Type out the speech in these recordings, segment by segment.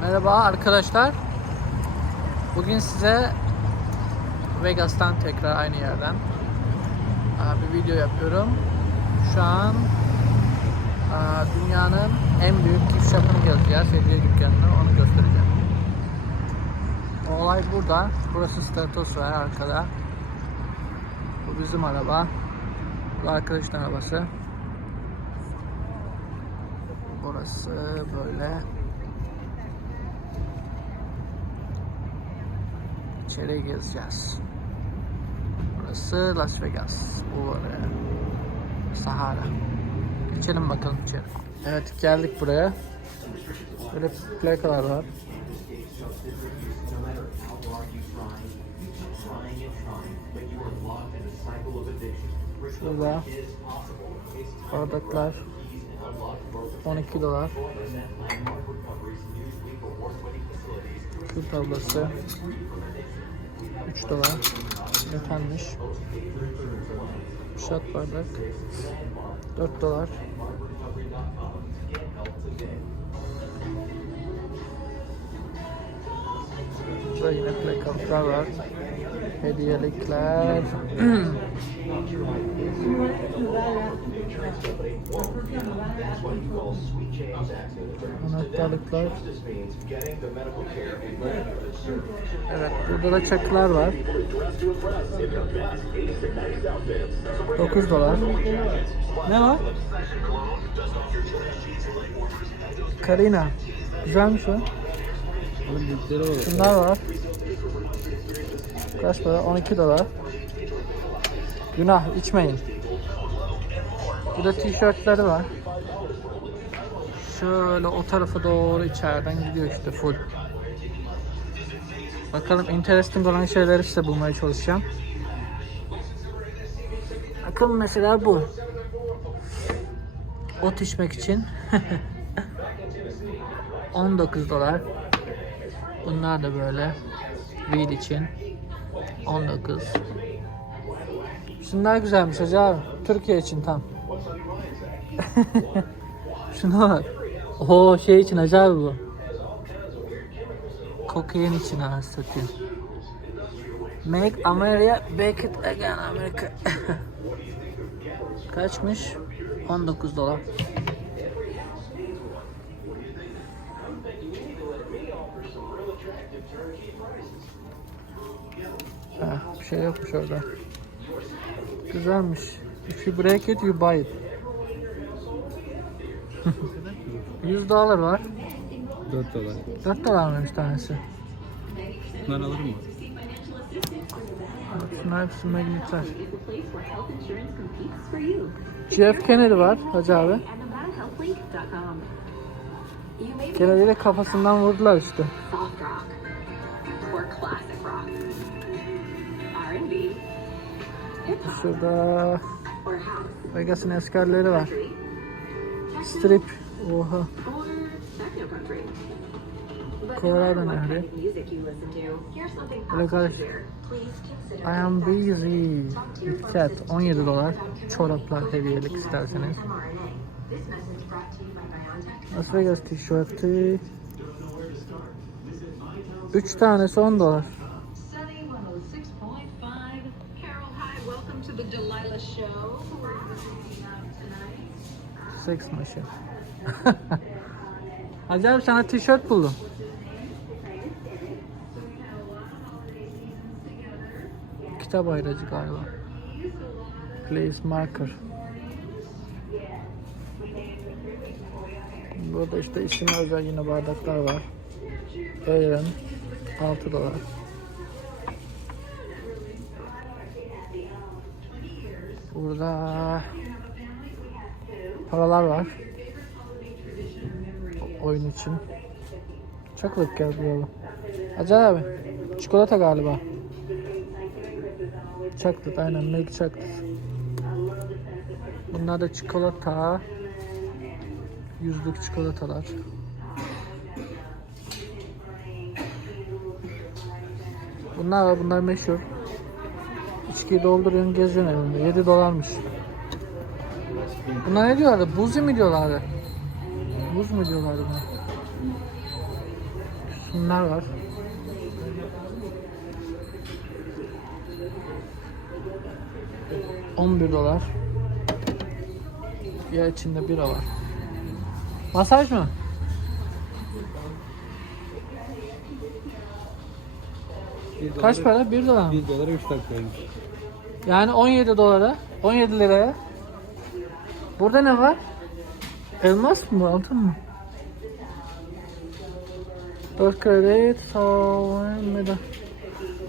Merhaba arkadaşlar. Bugün size Vegas'tan tekrar aynı yerden bir video yapıyorum. Şu an dünyanın en büyük gift shop'ını gezeceğiz. Hediye dükkanını onu göstereceğim. Olay burada. Burası Stratos var arkada. Bu bizim araba. Bu arkadaşın arabası. Burası böyle. İçeri gezeceğiz. Burası Las Vegas. Bu e, Sahara. Geçelim bakalım içeri. Evet geldik buraya. Böyle plakalar var. Şurada bardaklar 12 dolar. Su tablası 3 dolar. Efendimiş. Şat bardak 4 dolar. Burada yine plakalıklar var. Hediyelikler. Anahtarlıklar. Evet, burada da çakılar var. 9 dolar. Ne var? Karina. Güzelmiş o. Şunlar var. Kaç para? 12 dolar. Günah içmeyin. Burada tişörtleri var. Şöyle o tarafa doğru içeriden gidiyor işte full. Bakalım interesting olan şeyleri size bulmaya çalışacağım. Bakın mesela bu. Ot içmek için 19 dolar. Bunlar da böyle. Weed için 19. Şunlar güzelmiş hacı abi. Türkiye için tam. Şuna bak. Oo şey için hacı abi bu. Kokain için anasını. Make America Back It Again America. Kaçmış? 19 dolar. Ha, bir şey yokmuş orada. Güzelmiş. If you break it, you buy it. 100 dolar var. 4 dolar. 4 dolar mıymış tanesi? Bunları alır mı? Şunlar hepsi magnetler. Jeff Kennedy var hacı abi. Kennedy'yi de kafasından vurdular işte. Şurada Vegas'ın eskerleri var. Strip. Oha. Colorado Nehri. Böyle helpful to karış. share. Please consider I am busy. Cat 17 dolar. Çoraplar hediyelik isterseniz. Las Vegas tişörtü. 3 tanesi 10 dolar. Machine. Hacı abi sana tişört buldum. Kitap ayracı galiba. Place marker. Burada işte işime özel yine bardaklar var. Aaron 6 dolar. Burada paralar var. Oyun için. Chocolate geldi buraya. Acayip abi. Çikolata galiba. Chocolate aynen milk chocolate. Bunlar da çikolata. Yüzlük çikolatalar. Bunlar var bunlar meşhur. İçkiyi dolduruyorsun geziyorsun elinde. 7 dolarmış. Buna ne diyorlardı? Buz mu diyorlardı? Buz mu diyorlardı buna? Şunlar var. On bir dolar. Ya içinde bira var. Masaj mı? Kaç para? 1 dolar mı? 1 dolara 3 dakikaymış. Yani 17 dolara, 17 liraya. Burada ne var? Elmas mı, altın mı? 4 kredi, savunmada.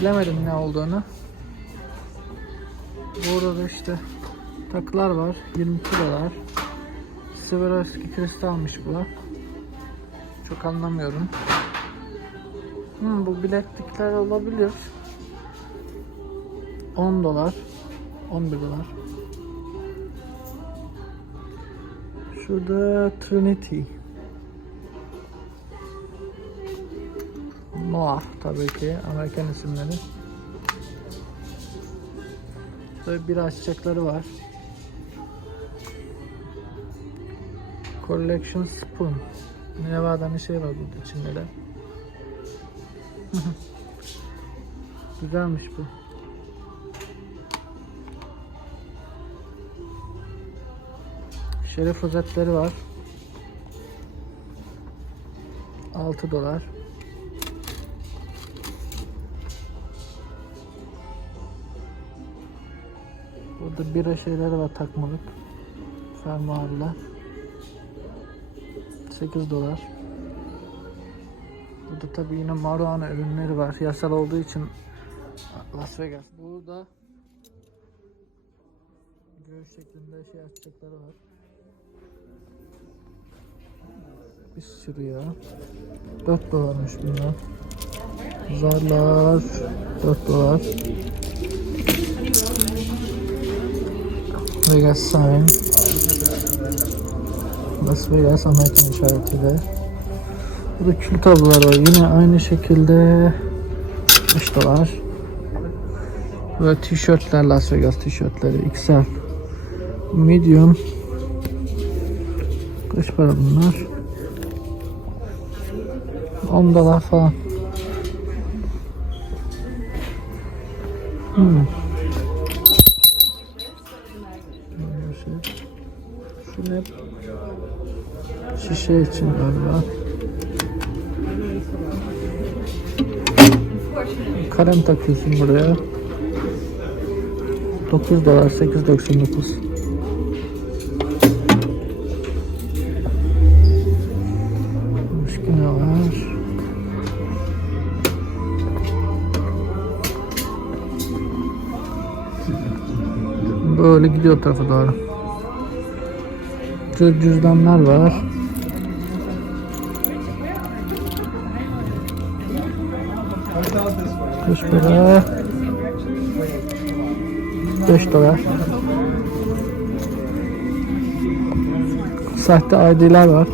Bilemedim ne olduğunu. Burada da işte takılar var, 22 dolar. Swarovski kristalmış bu. Çok anlamıyorum. Hmm, bu bileklikler olabilir. 10 dolar. 11 dolar. Şurada Trinity. Noah tabii ki Amerikan isimleri. Burada bir açacakları var. Collection Spoon. Nevada'nın şey var burada içinde de. Güzelmiş bu. Şeref rozetleri var. 6 dolar. Burada bira şeyleri var takmalık. Fermuarla. 8 dolar. Burada tabi yine marijuana ürünleri var. Yasal olduğu için Las Vegas. Burada göğüs şeklinde şey açacakları var. Bir sürü ya. 4 dolarmış bunlar. Zarlar 4 dolar. Vegas sign. Las Vegas Amerikan işaretiyle. Burada kül kablolar var. Yine aynı şekilde 5 dolar. Böyle tişörtler Las Vegas tişörtleri XL. Medium. Kaç para bunlar? 10 dolar falan. Hmm. Şu ne? Şişe için galiba. Kalem takıyorsun buraya. 9 dolar 8.99. Başka ne var? Böyle gidiyor tarafa doğru. Cüz- Cüzdanlar var. Kaç para? 5 dolar. Sahte ID'ler var.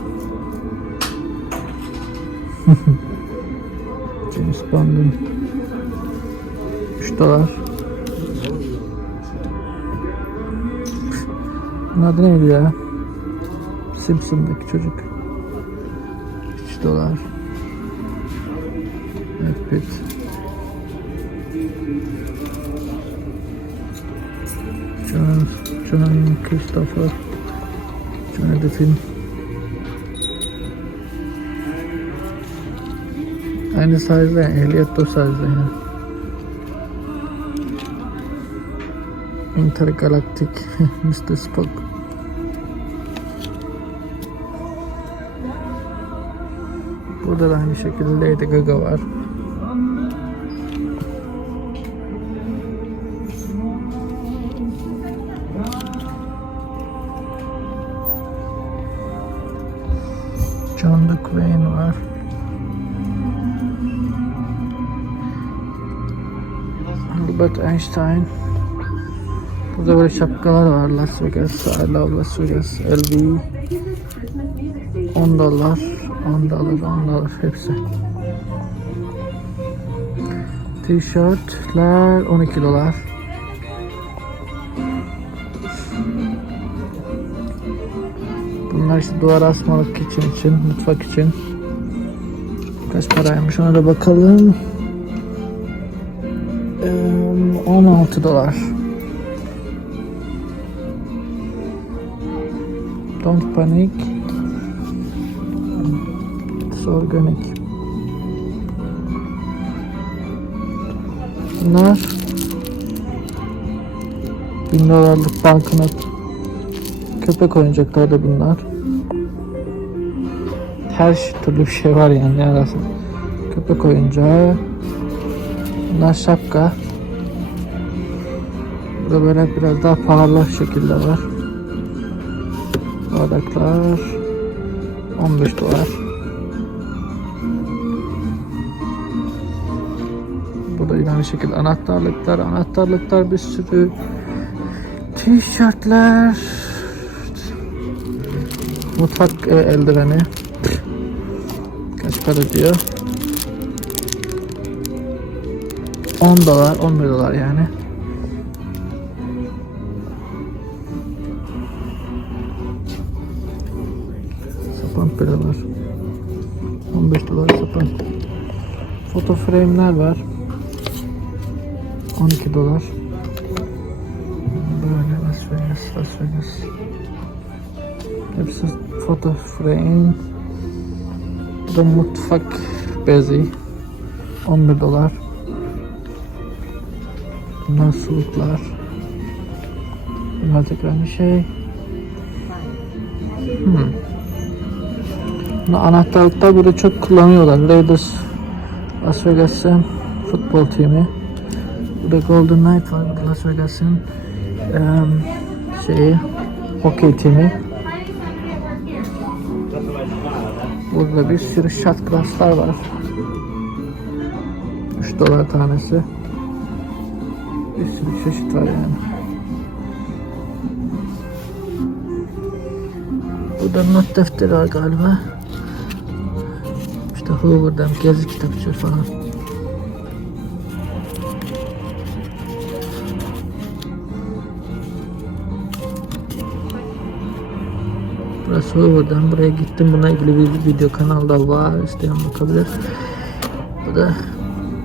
James Bond'un 3 dolar. Bunun adı neydi ya? Simpson'daki çocuk. 3 dolar. Brad Pitt. John, John Christopher. Film. Aynı size ehliyet o size yani. Intergalactic Mr. Spock. Burada da aynı şekilde Lady Gaga var. John McClane var. Albert Einstein. Burada böyle şapkalar var. Las Vegas, I love Las Vegas, LV. 10 dolar, 10 dolar, 10 dolar hepsi. Tişörtler 12 dolar. Bunlar işte duvar asmalık için için, mutfak için. Kaç paraymış ona da bakalım. Eee, 16 dolar. Don't panic. It's organic. Bunlar bin dolarlık banknot köpek oyuncakları da bunlar. Her şey- türlü bir şey var yani ne arasın. Köpek oyuncağı. Bunlar şapka. Burada böyle biraz daha pahalı şekilde var. Bardaklar 15 dolar. Yine aynı şekilde anahtarlıklar, anahtarlıklar bir sürü tişörtler, mutfak e, eldiveni. Kaç para diyor? 10 dolar, 11 dolar yani. Sapan pire var. 15 dolar sapan. Foto frame'ler var. 12 dolar. Böyle Las Vegas, Las Vegas. Hepsi foto frame. Bu da mutfak bezi. 11 dolar. Bunlar suluklar. Bunlar tekrar aynı şey. Hmm. Bunu anahtarlıkta burada çok kullanıyorlar. Raiders Las Vegas'ın futbol timi. Burada Golden Knight var. Burada Las Vegas'ın em, şeyi hokey timi. Burada bir sürü shot glasslar var. 3 dolar tanesi. Bir sürü çeşit var yani. Burada not defteri var galiba. İşte Hoover'dan gezi kitapçı falan. Burası Hoover'dan buraya gittim. Buna ilgili bir video kanalda var. İsteyen bakabilir. Bu da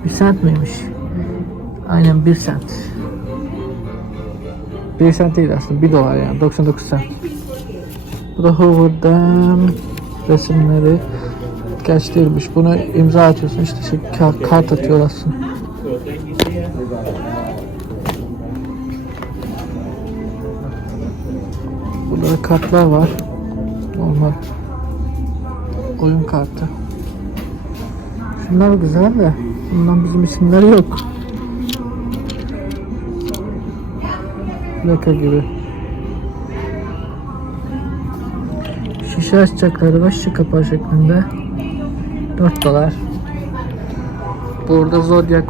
bir sent miymiş? Aynen bir sent. Bir sent değil aslında. Bir dolar yani. 99 sent. Bu da Hoover'dan resimleri Gerçi değilmiş. Bunu imza atıyorsun işte şey, ka- kart atıyor aslında. Burada da kartlar var. Normal. Oyun kartı. Şunlar güzel de bundan bizim isimleri yok. Plaka gibi. Şişe açacakları var şişe kapağı şeklinde. 4 dolar. Burada Zodiac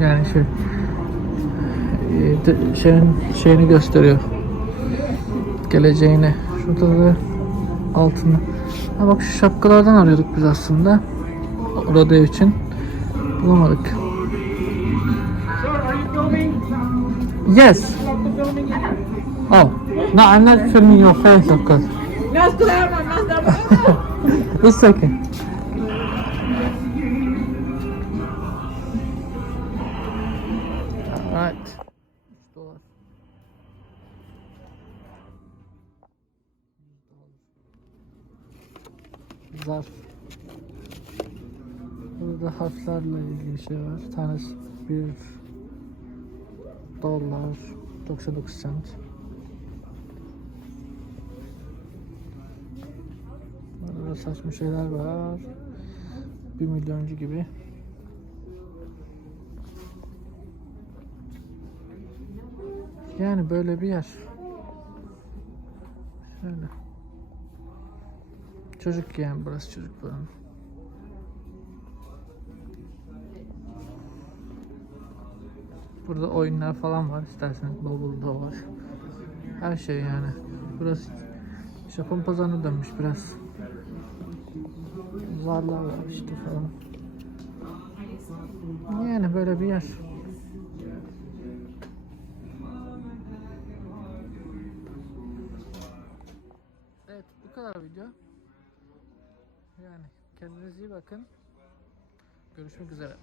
yani şey e, şeyin şeyini gösteriyor. Geleceğini. Şurada da altında. Ha bak şu şapkalardan arıyorduk biz aslında. Orada için. Bulamadık. Yes. Oh. No, I'm not filming your face of course. It's okay. Harflerle ilgili şey var. Tanesi 1 dolar 99 cent. Burada saçma şeyler var. 1 milyoncu gibi. Yani böyle bir yer. Şöyle. Çocuk yani burası çocuk buranın. Burada oyunlar falan var isterseniz bavulda var. Her şey yani. Burası Japon pazarına dönmüş biraz. Zarlar var işte falan. Yani böyle bir yer. Evet bu kadar video. Yani Kendinize iyi bakın. Görüşmek üzere.